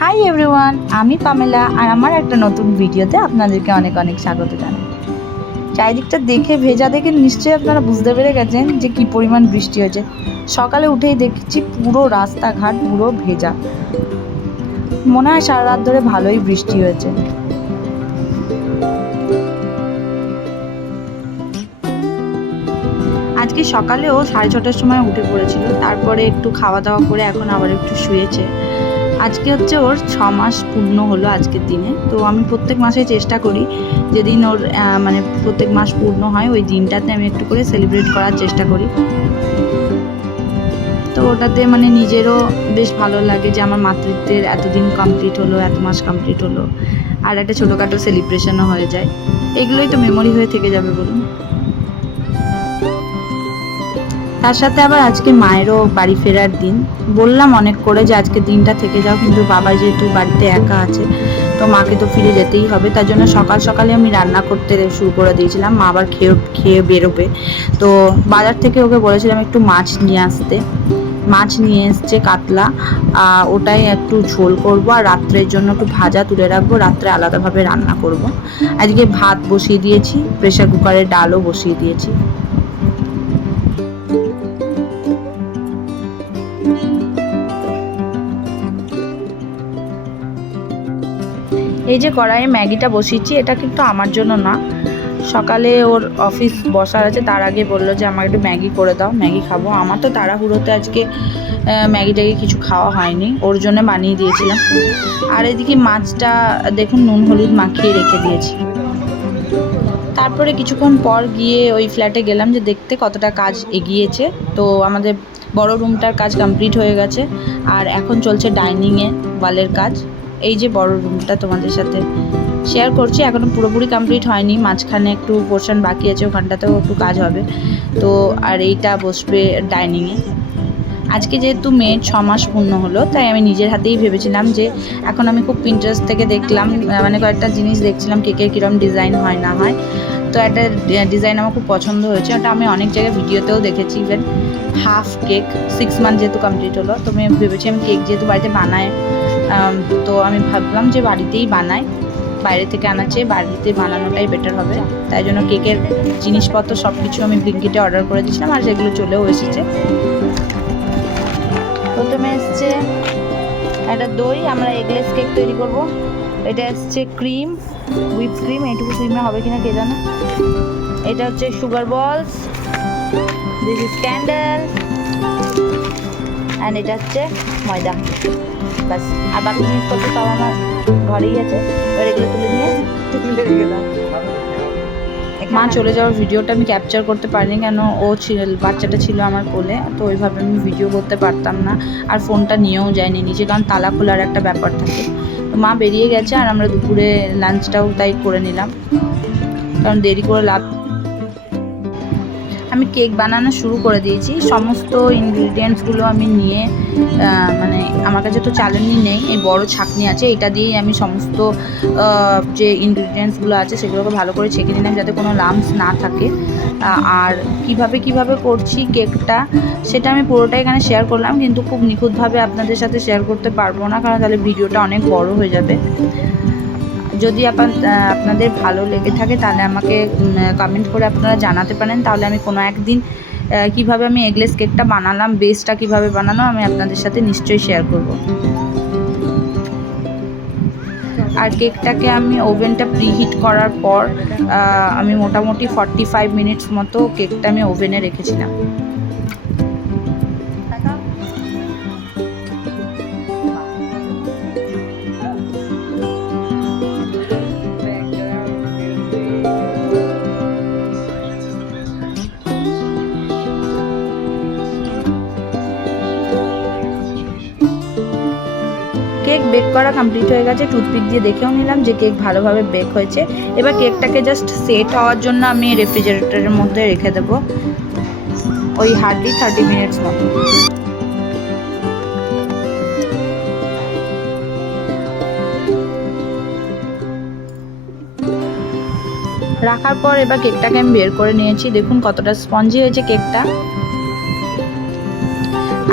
Hi everyone, আমি Pamela আর আমার একটা নতুন ভিডিওতে আপনাদেরকে অনেক অনেক স্বাগত জানাই। চারিদিকটা দেখে ভেজা দেখে নিশ্চয়ই আপনারা বুঝতে পেরে গেছেন যে কি পরিমাণ বৃষ্টি হয়েছে। সকালে উঠেই দেখছি পুরো রাস্তাঘাট পুরো ভেজা। মনে হয় সারা রাত ধরে ভালোই বৃষ্টি হয়েছে। আজকে সকালেও 6:30টার সময় উঠে পড়েছিল, তারপরে একটু খাওয়া দাওয়া করে এখন আবার একটু শুয়েছে। আজকে হচ্ছে ওর 6 মাস পূর্ণ হলো আজকের দিনে। তো আমি প্রত্যেক মাসে চেষ্টা করি যেদিন ওর মানে প্রত্যেক মাস পূর্ণ হয় ওই দিনটাতে আমি একটু করে সেলিব্রেট করার চেষ্টা করি। তো ওটাতে মানে নিজেরও বেশ ভালো লাগে যে আমার মাতৃত্বের এতদিন কমপ্লিট হলো, এত মাস কমপ্লিট হলো, আর একটা ছোটোখাটো সেলিব্রেশনও হয়ে যায়। এগুলোই তো মেমোরি হয়ে থেকে যাবে বলুন। তার সাথে আবার আজকে মায়েরও বাড়ি ফেরার দিন। বললাম অনেক করে যে আজকে দিনটা থেকে যাও, কিন্তু বাবা যেহেতু বাড়িতে একা আছে তো মাকে তো ফিরে যেতেই হবে। তার জন্য সকাল সকালে আমি রান্না করতে শুরু করে দিয়েছিলাম। মা আবার খেয়ে বেরোবে, তো বাজার থেকে ওকে বলেছিলাম একটু মাছ নিয়ে আসতে। মাছ নিয়ে এসছে কাতলা, ওটাই একটু ঝোল করব আর রাত্রের জন্য একটু ভাজা তুলে রাখবো, রাত্রে আলাদাভাবে রান্না করব। আজকে ভাত বসিয়ে দিয়েছি, প্রেসার কুকারে ডালও বসিয়ে দিয়েছি। এই যে কড়াইয়ে ম্যাগিটা বসিয়েছি, এটা কিন্তু আমার জন্য না, সকালে ওর অফিস বসার আছে, তার আগে বললো যে আমাকে একটু ম্যাগি করে দাও, ম্যাগি খাবো। আমার তো তাড়াহুড়োতে আজকে ম্যাগিটাকে কিছু খাওয়া হয়নি, ওর জন্য বানিয়ে দিয়েছিলাম। আর এদিকে মাছটা দেখুন নুন হলুদ মাখিয়ে রেখে দিয়েছি। তারপরে কিছুক্ষণ পর গিয়ে ওই ফ্ল্যাটে গেলাম যে দেখতে কতটা কাজ এগিয়েছে। তো আমাদের বড় রুমটার কাজ কমপ্লিট হয়ে গেছে, আর এখন চলছে ডাইনিংয়ে ওয়ালের কাজ। এই যে বড় রুমটা তোমাদের সাথে শেয়ার করছি, এখনও পুরোপুরি কমপ্লিট হয়নি, মাঝখানে একটু পোর্শন বাকি আছে, ওখানটাতেও একটু কাজ হবে। তো আর এইটা বসবে ডাইনিংয়ে। আজকে যেহেতু মেয়ের 6 মাস পূর্ণ হলো, তাই আমি নিজের হাতেই ভেবেছিলাম যে এখন আমি খুব পিন্টারেস্ট থেকে দেখলাম, মানে কয়েকটা জিনিস দেখছিলাম কেকের কীরকম ডিজাইন হয় না হয়। তো একটা ডিজাইন আমার খুব পছন্দ হয়েছে, ওটা আমি অনেক জায়গায় ভিডিওতেও দেখেছি। ইভেন হাফ কেক, 6 মান্থ যেহেতু কমপ্লিট হলো, তো আমি ভেবেছি আমি কেক যেহেতু বাড়িতে বানাই, তো আমি ভাবলাম যে বাড়িতেই বানাই, বাইরে থেকে আনার চেয়ে বাড়িতে বানানোটাই বেটার হবে। তাই জন্য কেকের জিনিসপত্র সব কিছু আমি ব্লিঙ্কিটে অর্ডার করে দিয়েছিলাম, আর সেগুলো চলেও এসেছে। প্রথমে এসছে একটা দই, আমরা এগলেস কেক তৈরি করব। এটা এসছে ক্রিম, হুইপ ক্রিম, এইটুকু ক্রিমে হবে কিনা কে জানে। এটা হচ্ছে সুগার বলস, দিস ইজ ক্যান্ডেল, অ্যান্ড এটা হচ্ছে ময়দা। ব্যাস, আর বাকি জিনিসপত্র সব আমার ঘরেই আছে। এবার এগুলো তুলে নিয়ে রেখে দাও। মা চলে যাওয়ার ভিডিওটা আমি ক্যাপচার করতে পারিনি, কেন ও ছিল, বাচ্চাটা ছিল আমার কোলে, তো ওইভাবে আমি ভিডিও করতে পারতাম না, আর ফোনটা নিয়েও যায়নি নিচে, কারণ তালা খোলার একটা ব্যাপার থাকে। তো মা বেরিয়ে গেছে, আর আমরা দুপুরে লাঞ্চটাও তাই করে নিলাম, কারণ দেরি করে লাভ। আমি কেক বানানো শুরু করে দিয়েছি। সমস্ত ইনগ্রিডিয়েন্টসগুলো আমি নিয়ে, মানে আমার কাছে তো চালনি নেই, এই বড় ছাঁকনি আছে, এটা দিয়েই আমি সমস্ত যে ইনগ্রিডিয়েন্টসগুলো আছে সেগুলোকে ভালো করে ছেঁকে নিলাম যাতে কোনো লাম্পস না থাকে। আর কিভাবে করছি কেকটা সেটা আমি পুরোটাই এখানে শেয়ার করলাম, কিন্তু খুব নিখুঁতভাবে আপনাদের সাথে শেয়ার করতে পারবো না, কারণ তাহলে ভিডিওটা অনেক বড় হয়ে যাবে। যদি আপনাদের ভালো লেগে থাকে তাহলে আমাকে কমেন্ট করে আপনারা জানাতে পারেন, তাহলে আমি কোনো একদিন কিভাবে আমি এগলেস কেকটা বানালাম, বেসটা কিভাবে বানানো, আমি আপনাদের সাথে নিশ্চয়ই শেয়ার করব। আর কেকটাকে আমি ওভেনটা প্রিহিট করার পর আমি মোটামুটি 45 মিনিটস মতো কেকটা আমি ওভেনে রেখেছিলাম। কেক বেক করা কমপ্লিট হয়ে গেছে, টুথপিক দিয়ে দেখেও নিলাম যে কেক ভালোভাবে বেক হয়েছে। এবার কেকটাকে জাস্ট সেট হওয়ার জন্য আমি রেফ্রিজারেটরের মধ্যে রেখে দেবো ওই হার্ডলি 30 মিনিটস মতো। রাখার পর এবার কেকটাকে আমি বের করে নিয়েছি, দেখুন কতটা স্পঞ্জি হয়েছে কেকটা।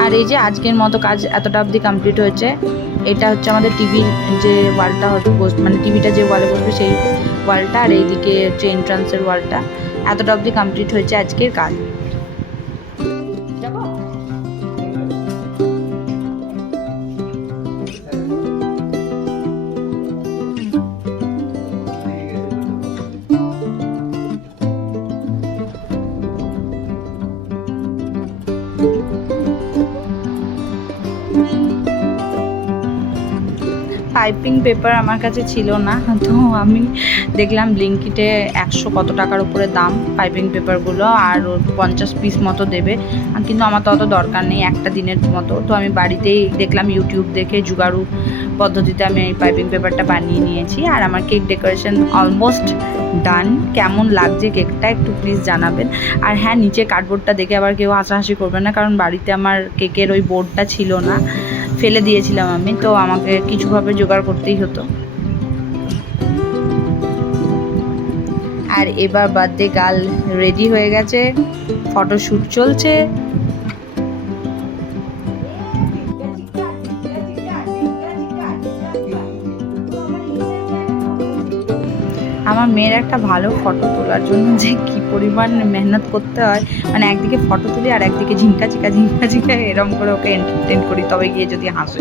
আর এই যে আজকের মতো কাজ এতটা অবধি কমপ্লিট হয়েছে। এটা হচ্ছে আমাদের টিভির যে ওয়ালটা মানে টিভিটা যে ওয়ালে বসবে সেই ওয়ালটা, আর এইদিকে হচ্ছে এন্ট্রান্সের ওয়ালটা। এতটা অবধি কমপ্লিট হয়েছে আজকের কাজ। পাইপিং পেপার আমার কাছে ছিল না, তো আমি দেখলাম ব্লিঙ্কিটে 100 কত টাকার উপরে দাম পাইপিং পেপারগুলো, আর 50 পিস মতো দেবে। কিন্তু আমার তো অত দরকার নেই একটা দিনের মতো, তো আমি বাড়িতেই দেখলাম ইউটিউব দেখে জুগাড়ু পদ্ধতিতে আমি এই পাইপিং পেপারটা বানিয়ে নিয়েছি। আর আমার কেক ডেকোরেশন অলমোস্ট ডান। কেমন লাগছে কেকটা একটু প্লিজ জানাবেন। আর হ্যাঁ, নিচে কার্ডবোর্ডটা দেখে আবার কেউ হাসাহাসি করবেন না, কারণ বাড়িতে আমার কেকের ওই বোর্ডটা ছিল না, ফেলে দিয়েছিলাম আমি, তো আমাকে কিছুভাবে জোগাড় করতেই হতো। আর এবার বার্থডে গার্ল রেডি হয়ে গেছে, ফটোশ্যুট চলছে। আমার মেয়ের একটা ভালো ফটো তোলার জন্য যে কী পরিমাণ মেহনত করতে হয়, মানে একদিকে ফটো তুলি আর একদিকে ঝিঙ্কা চিকা এরম করে ওকে এন্টারটেন করি, তবে গিয়ে যদি হাসে।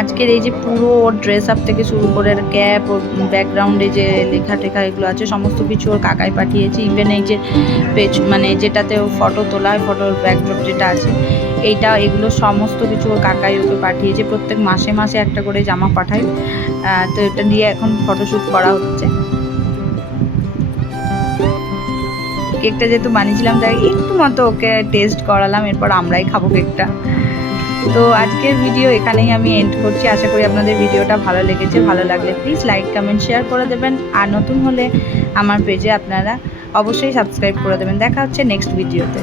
আজকের এই যে পুরো ওর ড্রেস আপ থেকে শুরু করে ক্যাপ, ওর ব্যাকগ্রাউন্ডে যে লেখা টেখা এগুলো আছে সমস্ত কিছু ওর কাকাই পাঠিয়েছে। ইভেন এই যে পেজ মানে যেটাতে ও ফটো তোলা হয়, ফটোর ব্যাকড্রপ যেটা আছে এগুলো সমস্ত কিছু ওর কাকাই ওকে পাঠিয়েছে। প্রত্যেক মাসে মাসে একটা করে জামা পাঠায়, তো এটা দিয়ে এখন ফটোশ্যুট করা হচ্ছে। কেকটা যেহেতু বানিয়েছিলাম তাই একটু মতো ওকে টেস্ট করালাম, এরপর আমরাই খাবো কেকটা। তো আজকের ভিডিও এখানেই আমি এন্ড করছি। আশা করি আপনাদের ভিডিওটা ভালো লেগেছে। ভালো লাগলে প্লিজ লাইক কমেন্ট শেয়ার করে দেবেন, আর নতুন হলে আমার পেজে আপনারা অবশ্যই সাবস্ক্রাইব করে দেবেন। দেখা হচ্ছে নেক্সট ভিডিওতে।